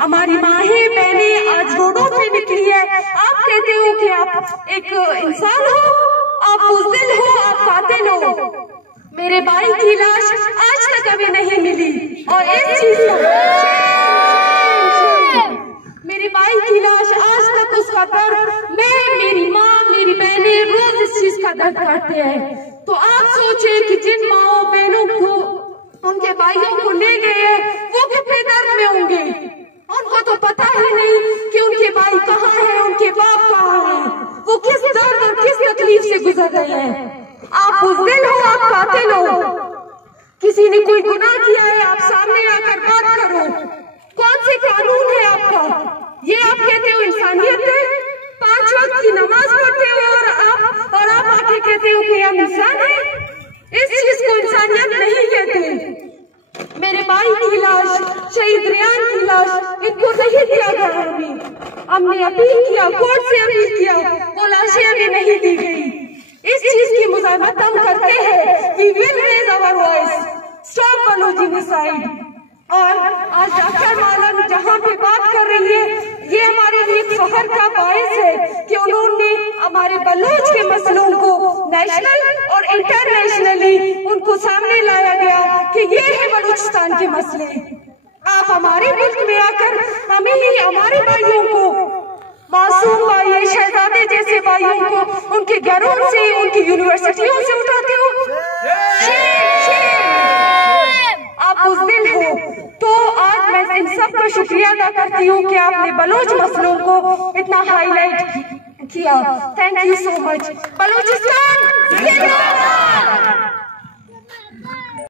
हमारी माहें बहनें आज रोडों पे निकली है। आप कहते हो कि आप एक इंसान हो, आप बुज़दिल हो, आप कातिल हो। मेरे भाई की लाश आज तक अभी नहीं मिली और इस चीज मेरे भाई की लाश आज तक उसका दर्द, मैं, मेरी माँ, मेरी बहनें रोज इस चीज का दर्द करते हैं। तो आप सोचे कि जिन माओ बहनों को उनके भाइयों को ले गए हैं वो कितने दर्द में होंगे। उनको तो पता ही नहीं कि उनके भाई कहाँ हैं, उनके बाप कहाँ हैं, वो किस दर्द और किस तकलीफ से गुजर रहे हैं। आप बुज़दिल हो, आप कातिल हो। किसी ने कोई गुनाह किया है, आप सामने आकर बात करो। कौन से कानून है आपका? ये आप कहते हो इंसानियत है? 5 वक्त की नमाज पढ़ते हो और आप आके कहते हो कि हम इंसान हैं। इस चीज को इंसानियत नहीं कहते। मेरे भाई की लाश, शहीद रियान की लाश, इनको नहीं दिया गया। हमने अपील किया, कोर्ट से अपील किया, वो लाशें अभी नहीं दी गई। इस चीज की मुज़ाहरत हम करते हैं। We will raise our voice. Stop Balochicide. और आज डॉक्टर मालम जहाँ पे बात कर रही है, ये हमारे लिए फख्र का बायस है कि उन्होंने हमारे बलोच के मसलों को नेशनल और इंटरनेशनली उनको सामने लाया गया कि ये है बलूचिस्तान के मसले। आप हमारे मुल्क में आकर हमें ही, हमारे भाइयों को, मासूम भाई, शहजादे जैसे भाइयों को उनके घरों से, उनकी यूनिवर्सिटियों से उठाते हो। आप बुज़दिल हो। तो आज मैं इन सब का शुक्रिया अदा करती हूँ कि आपने बलोच मसलों को इतना हाईलाइट किया। Thank you so much. Balochistan जिंदाबाद।